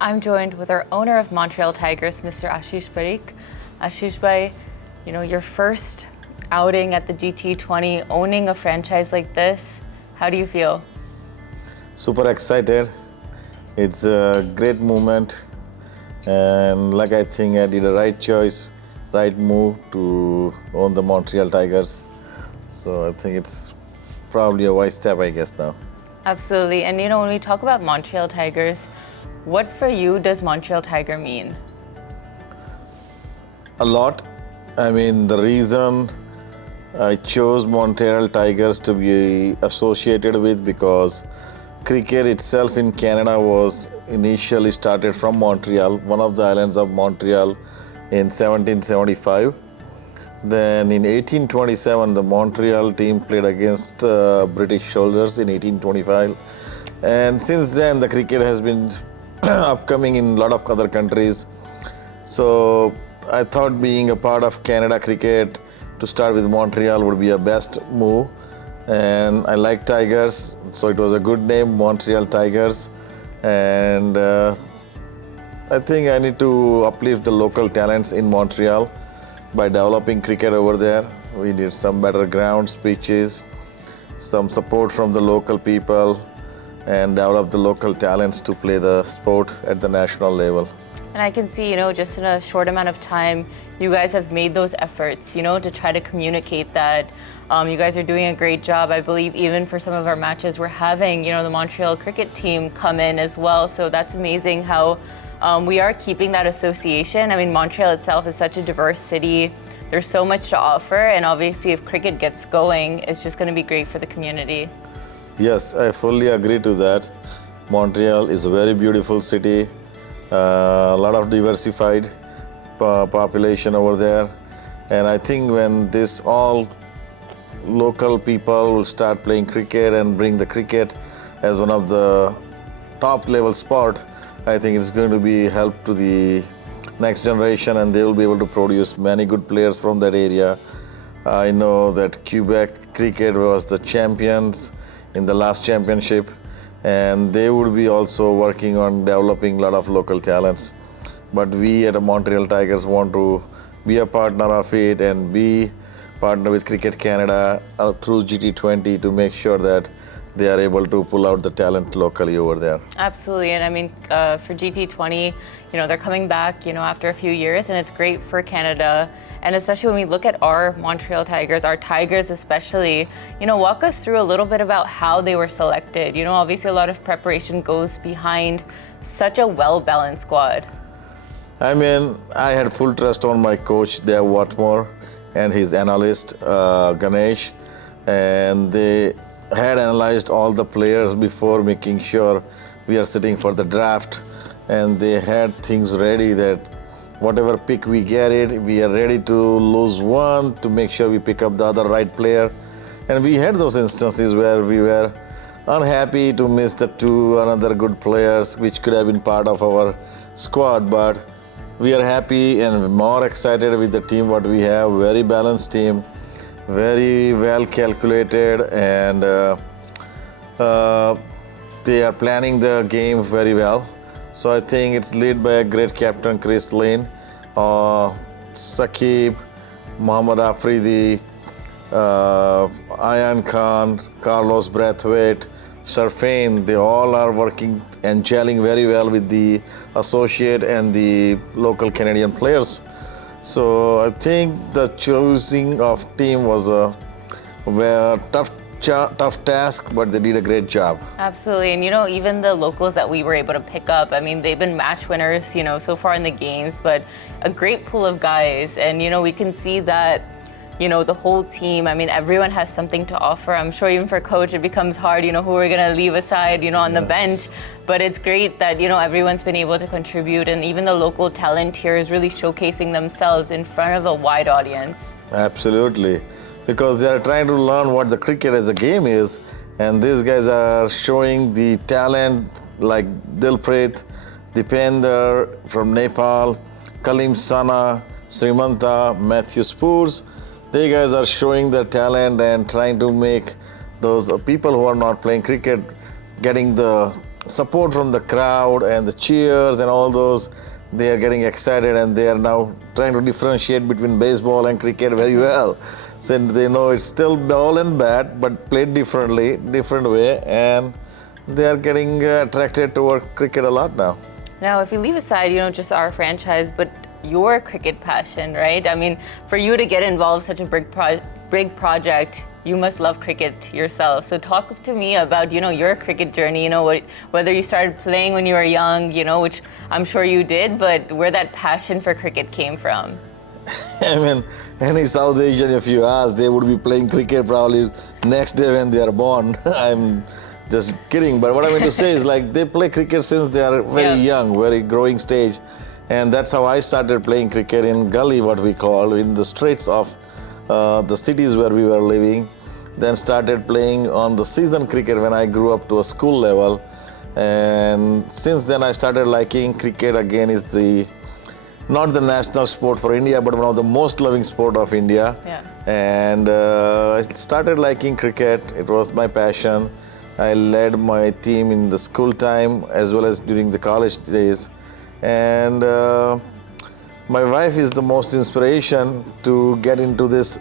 I'm joined with our owner of Montreal Tigers, Mr. Aashish Parikh. Aashish bhai, your first outing at the GT20, owning a franchise like this, how do you feel? Super excited. It's a great moment, and I think I did a right choice, right move to own the Montreal Tigers. So I think it's probably a wise step, I guess, now. Absolutely. And when we talk about Montreal Tigers, what for you does Montreal Tiger mean? A lot. I mean, the reason I chose Montreal Tigers to be associated with because cricket itself in Canada was initially started from Montreal, one of the islands of Montreal in 1775. Then in 1827, the Montreal team played against British soldiers in 1825. And since then, the cricket has been upcoming in a lot of other countries. So I thought being a part of Canada cricket to start with Montreal would be a best move. And I like Tigers, so it was a good name, Montreal Tigers. And I think I need to uplift the local talents in Montreal by developing cricket over there. We need some better grounds, pitches, some support from the local people, and develop the local talents to play the sport at the national level. And I can see, just in a short amount of time, you guys have made those efforts, to try to communicate that. You guys are doing a great job. I believe even for some of our matches, we're having, the Montreal Cricket team come in as well. So that's amazing how we are keeping that association. I mean, Montreal itself is such a diverse city. There's so much to offer. And obviously, if cricket gets going, it's just going to be great for the community. Yes, I fully agree to that. Montreal is a very beautiful city. A lot of diversified population over there. And I think when this all local people will start playing cricket and bring the cricket as one of the top level sport, I think it's going to be help to the next generation, and they will be able to produce many good players from that area. I know that Quebec cricket was the champions in the last championship, and they would be also working on developing a lot of local talents. But we at the Montreal Tigers want to be a partner of it and be partner with Cricket Canada through GT20 to make sure that they are able to pull out the talent locally over there. Absolutely. And I mean, for GT20, they're coming back, after a few years, and it's great for Canada. And especially when we look at our Montreal Tigers, our Tigers especially, walk us through a little bit about how they were selected. Obviously a lot of preparation goes behind such a well-balanced squad. I mean, I had full trust on my coach, Dave Watmore, and his analyst, Ganesh. And they had analyzed all the players before making sure we are sitting for the draft. And they had things ready that whatever pick we get it, we are ready to lose one to make sure we pick up the other right player. And we had those instances where we were unhappy to miss the two another good players which could have been part of our squad. But we are happy and more excited with the team what we have. Very balanced team, very well calculated, and they are planning the game very well. So I think it's led by a great captain, Chris Lane, Saqib, Mohammad Afridi, Ayan Khan, Carlos Brathwaite, Sharfain. They all are working and gelling very well with the associate and the local Canadian players. So I think the choosing of team was a tough task, but they did a great job. Absolutely. And even the locals that we were able to pick up, I mean, they've been match winners, so far in the games, but a great pool of guys. And, we can see that, the whole team, I mean, everyone has something to offer. I'm sure even for coach, it becomes hard, who we're going to leave aside, on the bench. But it's great that, everyone's been able to contribute, and even the local talent here is really showcasing themselves in front of a wide audience. Absolutely. Because they are trying to learn what the cricket as a game is, and these guys are showing the talent like Dilpreet, Dipender from Nepal, Kalim Sana, Srimanta, Matthew Spoors. They guys are showing their talent and trying to make those people who are not playing cricket getting the support from the crowd and the cheers and all those, they are getting excited and they are now trying to differentiate between baseball and cricket very well. So they know it's still ball and bat, but played differently, different way, and they are getting attracted toward cricket a lot now. Now, if you leave aside, just our franchise, but your cricket passion, right? I mean, for you to get involved in such a big project, you must love cricket yourself. So talk to me about, your cricket journey, whether you started playing when you were young, which I'm sure you did, but where that passion for cricket came from. I mean, any South Asian, if you ask, they would be playing cricket probably next day when they are born. I'm just kidding, but what I mean to say is like they play cricket since they are very young, very growing stage. And that's how I started playing cricket in gully, what we call, in the streets of the cities where we were living. Then started playing on the season cricket when I grew up to a school level. And since then I started liking cricket again. Is not the national sport for India, but one of the most loving sport of India. Yeah. And I started liking cricket. It was my passion. I led my team in the school time as well as during the college days. And my wife is the most inspiration to get into this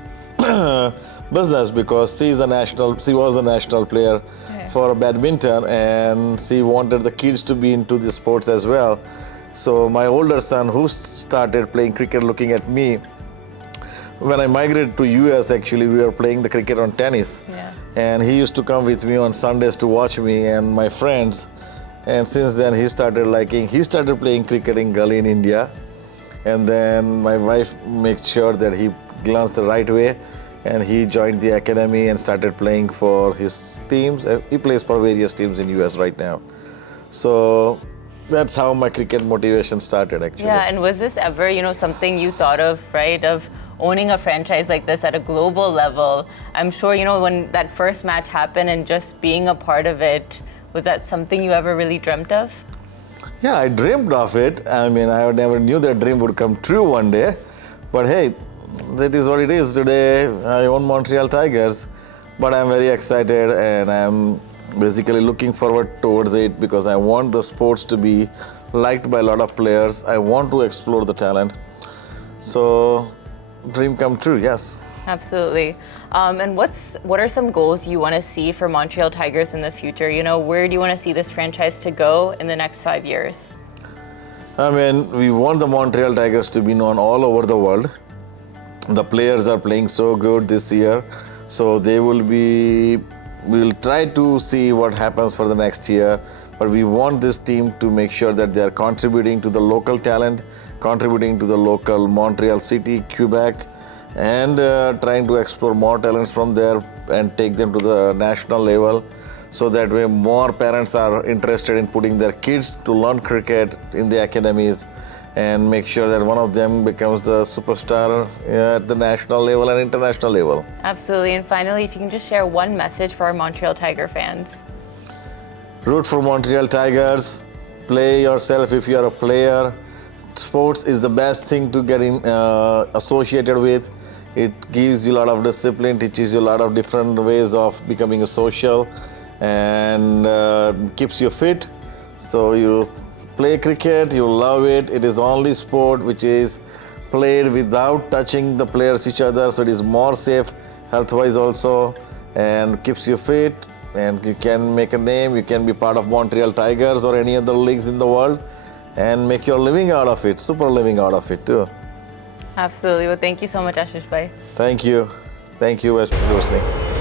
business because she was a national player for badminton, and she wanted the kids to be into the sports as well. So my older son, who started playing cricket, looking at me, when I migrated to US, actually, we were playing the cricket on tennis. Yeah. And he used to come with me on Sundays to watch me and my friends. And since then, he started playing cricket in gully in India. And then my wife made sure that he glanced the right way. And he joined the academy and started playing for his teams. He plays for various teams in US right now. So that's how my cricket motivation started, actually. Yeah, and was this ever, something you thought of, right, of owning a franchise like this at a global level? I'm sure, when that first match happened and just being a part of it, was that something you ever really dreamt of? Yeah, I dreamed of it. I mean, I never knew that dream would come true one day. But hey, that is what it is. Today, I own Montreal Tigers. But I'm very excited and I'm basically looking forward towards it because I want the sports to be liked by a lot of players. I want to explore the talent. So, dream come true, yes. Absolutely. And what are some goals you want to see for Montreal Tigers in the future? Where do you want to see this franchise to go in the next 5 years? I mean, we want the Montreal Tigers to be known all over the world. The players are playing so good this year, so we'll try to see what happens for the next year. But we want this team to make sure that they are contributing to the local talent, contributing to the local Montreal City, Quebec, and trying to explore more talents from there and take them to the national level. So that way more parents are interested in putting their kids to learn cricket in the academies and make sure that one of them becomes a superstar at the national level and international level. Absolutely. And finally, if you can just share one message for our Montreal Tiger fans. Root for Montreal Tigers. Play yourself if you are a player. Sports is the best thing to get associated with. It gives you a lot of discipline, teaches you a lot of different ways of becoming a social, and keeps you fit. So you play cricket, you love it. It is the only sport which is played without touching the players each other, so it is more safe health-wise also, and keeps you fit. And you can make a name. You can be part of Montreal Tigers or any other leagues in the world, and make your living out of it, super living out of it too. Absolutely. Well, thank you so much, Aashish Bhai. Thank you. Thank you for listening.